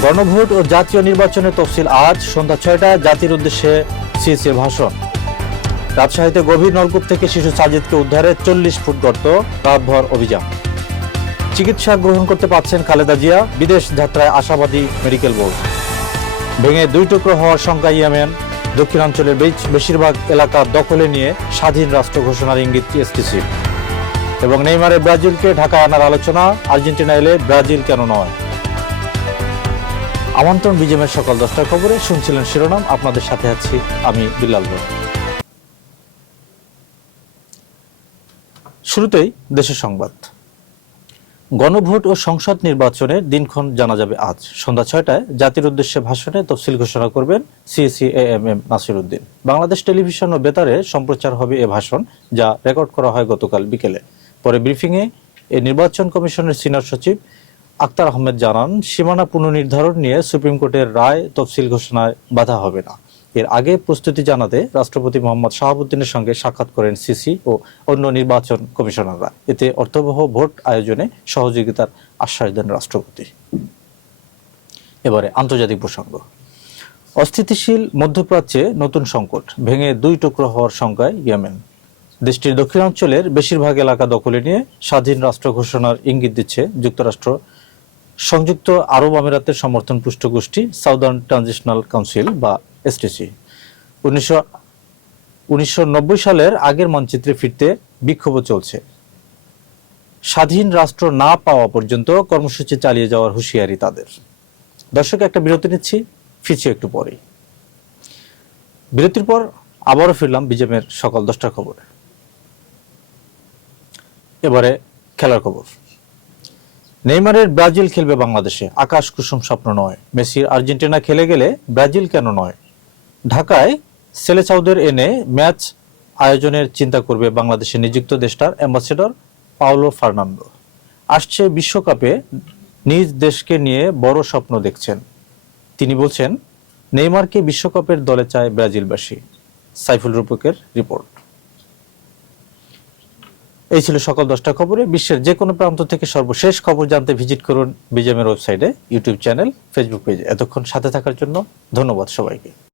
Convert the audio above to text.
গণভোট ও জাতীয় নির্বাচনের তফসিল আজ সন্ধ্যা ৬টায় জাতির উদ্দেশ্যে সিএসির ভাষণ। রাজশাহীতে গভীর নলকূপ থেকে শিশু সাজিদকে উদ্ধারে ৪০ ফুট গর্ত, রাতভর অভিযান। চিকিৎসা গ্রহণ করতে পারছেন খালেদা জিয়া, বিদেশ যাত্রায় আশাবাদী মেডিকেল বোর্ড। ভেঙে দুই টুকরো হওয়ার শঙ্কা ইয়েমেন, দক্ষিণাঞ্চলের বেশিরভাগ এলাকা দখলে নিয়ে স্বাধীন রাষ্ট্র ঘোষণার ইঙ্গিত এসটিসি। এবং নেইমারের ব্রাজিলকে ঢাকায় আনার আলোচনা, আর্জেন্টিনা এলে ব্রাজিল কেন নয়। আমন্ত্রণ বিজেমের সকাল 10টার খবরে। শুনছিলেন শিরোনাম, আপনাদের সাথে আছি আমি বিল্লাল ভাই। শুরুতেই দেশের সংবাদ। গণভোট ও সংসদ নির্বাচনের দিনক্ষণ জানা যাবে আজ সন্ধ্যা ৬টায়। জাতির উদ্দেশ্যে ভাষণে তফসিল ঘোষণা করবেন CEC AMM Nasir Uddin. Bangladesh television ও বেতারে সম্প্রচার হবে এ ভাষণ, যা রেকর্ড করা হয় গতকাল বিকেলে। পরে ব্রিফিংয়ে নির্বাচন কমিশনের সিনিয়র সচিব আক্তার আহমেদ জানান, সীমানা পুনর্নির্ধারণ নিয়ে সুপ্রিম কোর্টের রায় তফসিল ঘোষণায় বাধা হবে না। এর আগে প্রস্তুতি জানাতে রাষ্ট্রপতি মোহাম্মদ শাহাবুদ্দিনের সঙ্গে সাক্ষাৎ করেন সিসি ও অন্য নির্বাচন কমিশনাররা। এতে অর্থবহ ভোট আয়োজনে সহযোগিতার আশ্বাস দেন রাষ্ট্রপতি। এবারে আন্তর্জাতিক প্রসঙ্গ। অস্থিতিশীল মধ্যপ্রাচ্যে নতুন সংকট, ভেঙে দুই টুকরো হওয়ার শঙ্কায় ইয়েমেন। দেশটির দক্ষিণাঞ্চলের বেশিরভাগ এলাকা দখলে নিয়ে স্বাধীন রাষ্ট্র ঘোষণার ইঙ্গিত দিচ্ছে যুক্তরাষ্ট্র। সংযুক্ত আরব আমিরাতের সমর্থন পুষ্ট গোষ্ঠী সাউদার্ন ট্রানজিশনাল কাউন্সিল বা এসটিসি 1990 সালের আগের মানচিত্রে ফিরতে বিক্ষোভ চলছে। স্বাধীন রাষ্ট্র না পাওয়া পর্যন্ত কর্মসূচি চালিয়ে যাওয়ার হুঁশিয়ারি তাদের। দর্শক, একটা বিরতি নিচ্ছি, ফিরছি একটু পরেই। বিরতির পর আবারও ফিরলাম বিজেপির সকাল 10টার খবরে। এবারে খেলার খবর। নেইমারের ব্রাজিল খেলবে বাংলাদেশে, আকাশ কুসুম স্বপ্ন নয়। মেসির আর্জেন্টিনা খেলে গেলে ব্রাজিল কেন নয়। ঢাকায় সেলেসাউদের এনে ম্যাচ আয়োজনের চিন্তা করবে বাংলাদেশে নিযুক্ত দেশটার অ্যাম্বাসেডর পাওলো ফার্নান্দো। আসছে বিশ্বকাপে নিজ দেশকে নিয়ে বড় স্বপ্ন দেখছেন তিনি। বলছেন, নেইমারকে বিশ্বকাপের দলে চায় ব্রাজিলবাসী। সাইফুল রূপকের রিপোর্ট। এই ছিল সকাল 10টা খবরে। বিশ্বের যে কোনো প্রান্ত থেকে সর্বশেষ খবর জানতে ভিজিট করুন বিজেমের ওয়েবসাইটে, ইউটিউব চ্যানেল, ফেসবুক পেজে। এতক্ষণ সাথে থাকার জন্য ধন্যবাদ সবাইকে।